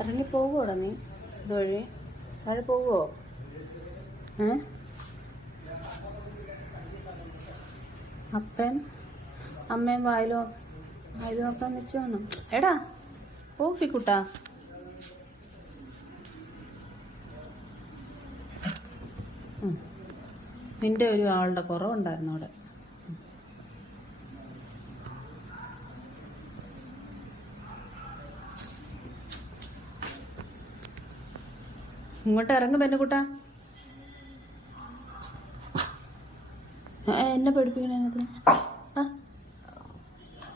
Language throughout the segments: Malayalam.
ഇറങ്ങി പോവുമോടാ നീ ഇതുവഴി? താഴെ പോവുമോ? അപ്പൻ അമ്മയും വായിൽ നോക്കാൻ വെച്ചോന്നു. എടാ ഓഫിക്കുട്ടാ, നിന്റെ ഒരു ആളുടെ കുറവുണ്ടായിരുന്നു അവിടെ. ഇങ്ങോട്ട് ഇറങ്ങും പെണ്ണുകുട്ടാ. എന്നെ പേടിപ്പിക്കണതിന്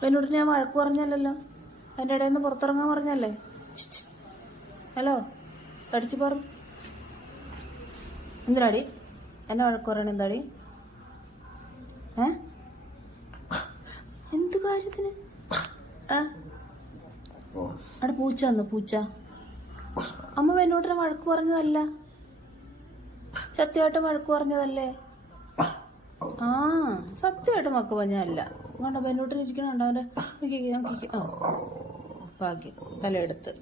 പെണ്ണോട്ട് ഞാൻ വഴക്ക് പറഞ്ഞല്ലോ. അതിൻ്റെ ഇടയിൽ നിന്ന് പുറത്തിറങ്ങാൻ പറഞ്ഞല്ലേ? ഹലോ തടിച്ചു പറ. എന്തിനാടി എന്നെ വഴക്ക് പറയണ? എന്താടി? എന്ത് കാര്യത്തിന്? അവിടെ പൂച്ച വന്നു. പൂച്ച അമ്മ പെണ്ണോട്ടിനെ വഴക്ക് പറഞ്ഞതല്ല, സത്യമായിട്ട് വഴക്ക് പറഞ്ഞതല്ലേ? സത്യമായിട്ട് മക്ക് പറഞ്ഞതല്ല. അതുകൊണ്ട് പെണ്ണോട്ടിന് ഇരിക്കണുണ്ടോ അവൻ്റെ? ഭാഗ്യം തലയെടുത്ത്.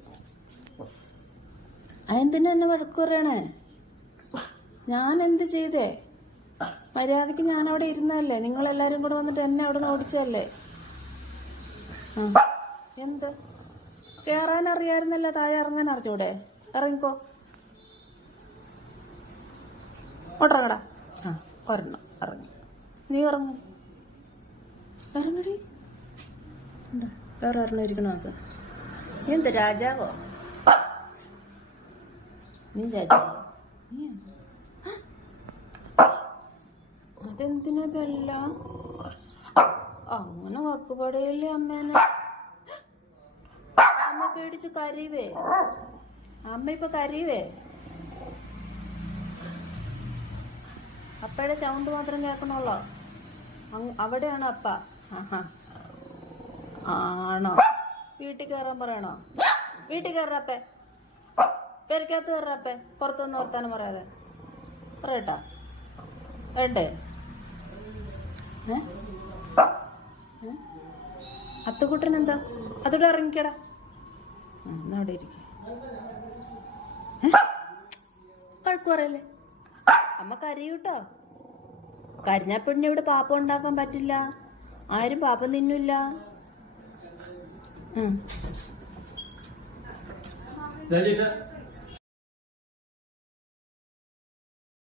അതെന്തിനാ എന്നെ വഴക്ക് പറയണേ? ഞാൻ എന്ത് ചെയ്തേ? മര്യാദക്ക് ഞാൻ അവിടെ ഇരുന്നതല്ലേ? നിങ്ങളെല്ലാരും കൂടെ വന്നിട്ട് എന്നെ അവിടെ നിന്ന് ഓടിച്ചതല്ലേ? എന്ത് കേറാൻ അറിയാമായിരുന്നല്ലോ, താഴെ ഇറങ്ങാൻ അറിഞ്ഞൂടെ? ഇറങ്ങിക്കോ, ഓട്ടിറങ്ങടാ. ഒരെണ്ണം ഇറങ്ങി. നീ ഇറങ്ങും. ഇറങ്ങടി. വേറെ ഒരെണ്ണം ഇരിക്കണ നോക്ക്. നീ എന്താ രാജാവോ? നീ രാജാവോ? അതെന്തിനാ ബെല്ല അങ്ങനെ വാക്കുപടയല്ലേ അമ്മേനെ? അമ്മ പേടിച്ച് കരയുവേ. അമ്മ ഇപ്പൊ കരയുവേ. അപ്പയുടെ സൗണ്ട് മാത്രം കേൾക്കണുള്ളോ? അവിടെയാണോ അപ്പ? ആണോ? വീട്ടിൽ കയറാൻ പറയണോ? വീട്ടിൽ കയറാപ്പേ, പെരക്കകത്ത് കയറാപ്പേ. പുറത്തൊന്നും വർത്താനം പറയാതെ പറയട്ടാ. വേണ്ടേ? അത്തുകുട്ടൻ എന്താ? അതോടെ ഇറങ്ങിക്കടാ. എന്നാ അവിടെ ഇരിക്കും. വഴക്ക് പറയല്ലേ? അമ്മ കരയൂട്ടോ. കരഞ്ഞാ പെണ്ണ് ഇവിടെ പാപ്പം ഉണ്ടാക്കാൻ പറ്റില്ല. ആരും പാപ്പം തിന്നില്ല.